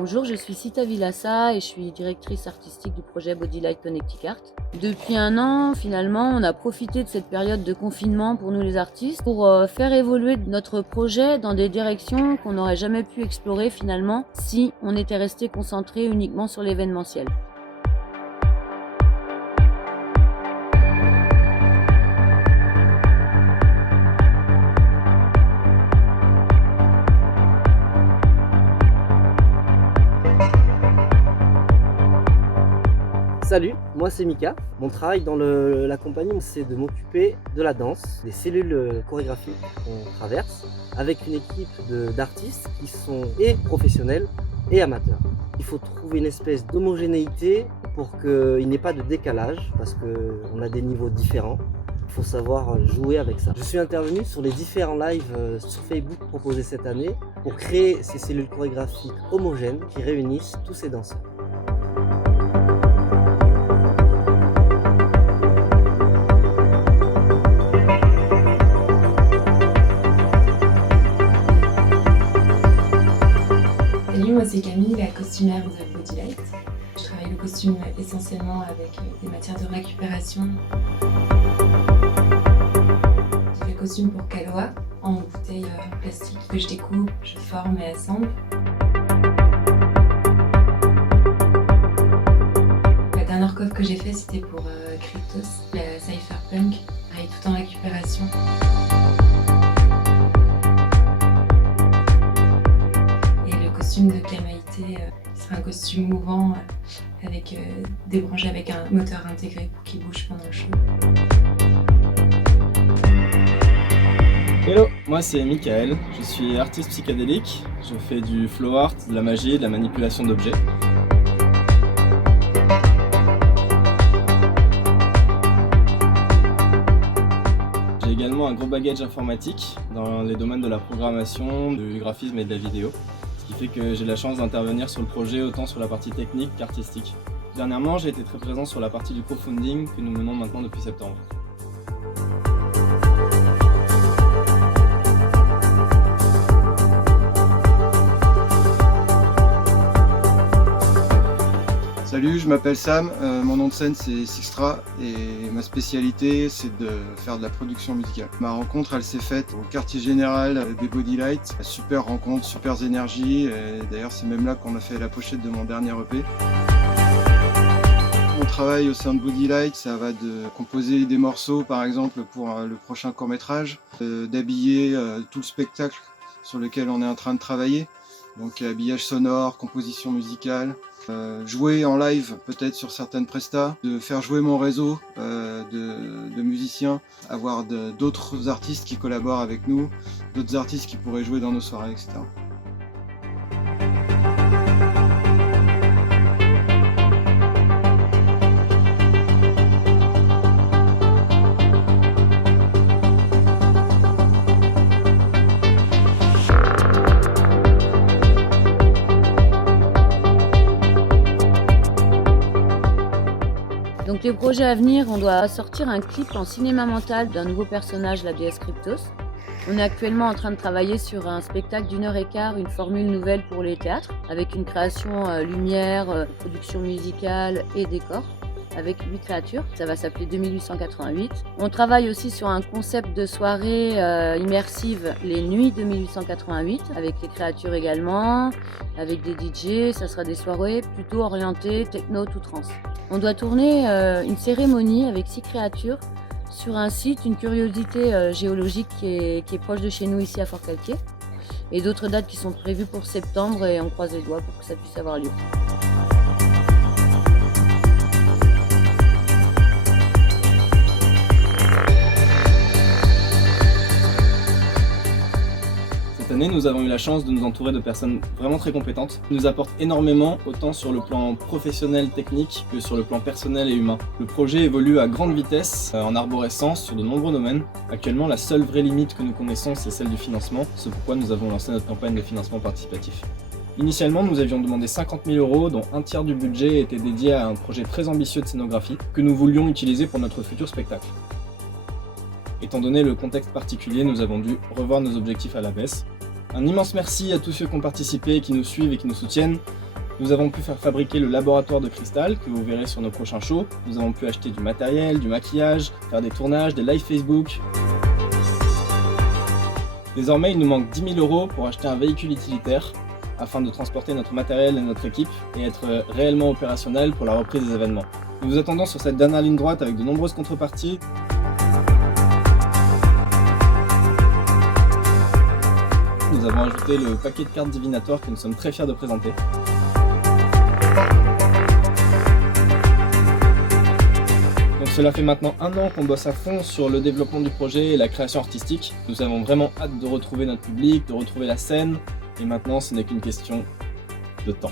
Bonjour, je suis Sita Vilassa et je suis directrice artistique du projet Bodylight Connecticut Art. Depuis 1 an, finalement, on a profité de cette période de confinement pour nous les artistes pour faire évoluer notre projet dans des directions qu'on n'aurait jamais pu explorer finalement si on était resté concentré uniquement sur l'événementiel. Salut, moi c'est Mika. Mon travail dans la compagnie, c'est de m'occuper de la danse, des cellules chorégraphiques qu'on traverse, avec une équipe d'artistes qui sont et professionnels et amateurs. Il faut trouver une espèce d'homogénéité pour qu'il n'y ait pas de décalage, parce qu'on a des niveaux différents. Il faut savoir jouer avec ça. Je suis intervenu sur les différents lives sur Facebook proposés cette année pour créer ces cellules chorégraphiques homogènes qui réunissent tous ces danseurs. Salut, moi c'est Camille, la costumière de Bodylight. Je travaille le costume essentiellement avec des matières de récupération. J'ai fait le costume pour Kaloa en bouteille plastique que je découpe, je forme et assemble. La dernière coiffe que j'ai fait c'était pour Cryptos, la cypherpunk, pareil tout en récupération. De Kamaïté, qui sera un costume mouvant avec des branches avec un moteur intégré pour qu'il bouge pendant le show. Hello, moi c'est Michael, je suis artiste psychédélique, je fais du flow art, de la magie, de la manipulation d'objets. J'ai également un gros bagage informatique dans les domaines de la programmation, du graphisme et de la vidéo. Ce qui fait que j'ai la chance d'intervenir sur le projet autant sur la partie technique qu'artistique. Dernièrement, j'ai été très présent sur la partie du crowdfunding que nous menons maintenant depuis septembre. Salut, je m'appelle Sam, mon nom de scène c'est Sixtra et ma spécialité c'est de faire de la production musicale. Ma rencontre elle s'est faite au quartier général des Bodylight, super rencontre, super énergie et d'ailleurs c'est même là qu'on a fait la pochette de mon dernier EP. Mon travail au sein de Bodylight, ça va de composer des morceaux par exemple pour le prochain court-métrage, d'habiller tout le spectacle sur lequel on est en train de travailler, donc habillage sonore, composition musicale. Jouer en live peut-être sur certaines prestas, de faire jouer mon réseau de musiciens, avoir d'autres artistes qui collaborent avec nous, d'autres artistes qui pourraient jouer dans nos soirées, etc. Donc les projets à venir, on doit sortir un clip en cinéma mental d'un nouveau personnage, la déesse Cryptos. On est actuellement en train de travailler sur un spectacle d'1h15, une formule nouvelle pour les théâtres, avec une création lumière, production musicale et décor, avec 8 créatures. Ça va s'appeler 2888. On travaille aussi sur un concept de soirée immersive, les nuits 2888, avec les créatures également, avec des DJ. Ça sera des soirées plutôt orientées techno ou trance. On doit tourner une cérémonie avec 6 créatures sur un site, une curiosité géologique qui est proche de chez nous ici à Fort-Calquier, et d'autres dates qui sont prévues pour septembre et on croise les doigts pour que ça puisse avoir lieu. Cette année, nous avons eu la chance de nous entourer de personnes vraiment très compétentes. Ils nous apportent énormément, autant sur le plan professionnel, technique, que sur le plan personnel et humain. Le projet évolue à grande vitesse, en arborescence, sur de nombreux domaines. Actuellement, la seule vraie limite que nous connaissons, c'est celle du financement. C'est pourquoi nous avons lancé notre campagne de financement participatif. Initialement, nous avions demandé 50 000 €, dont un tiers du budget était dédié à un projet très ambitieux de scénographie, que nous voulions utiliser pour notre futur spectacle. Étant donné le contexte particulier, nous avons dû revoir nos objectifs à la baisse. Un immense merci à tous ceux qui ont participé, qui nous suivent et qui nous soutiennent. Nous avons pu faire fabriquer le laboratoire de cristal que vous verrez sur nos prochains shows. Nous avons pu acheter du matériel, du maquillage, faire des tournages, des lives Facebook. Désormais, il nous manque 10 000 € pour acheter un véhicule utilitaire afin de transporter notre matériel et notre équipe et être réellement opérationnel pour la reprise des événements. Nous vous attendons sur cette dernière ligne droite avec de nombreuses contreparties. Nous avons ajouté le paquet de cartes divinatoires que nous sommes très fiers de présenter. Donc cela fait maintenant 1 an qu'on bosse à fond sur le développement du projet et la création artistique. Nous avons vraiment hâte de retrouver notre public, de retrouver la scène, et maintenant ce n'est qu'une question de temps.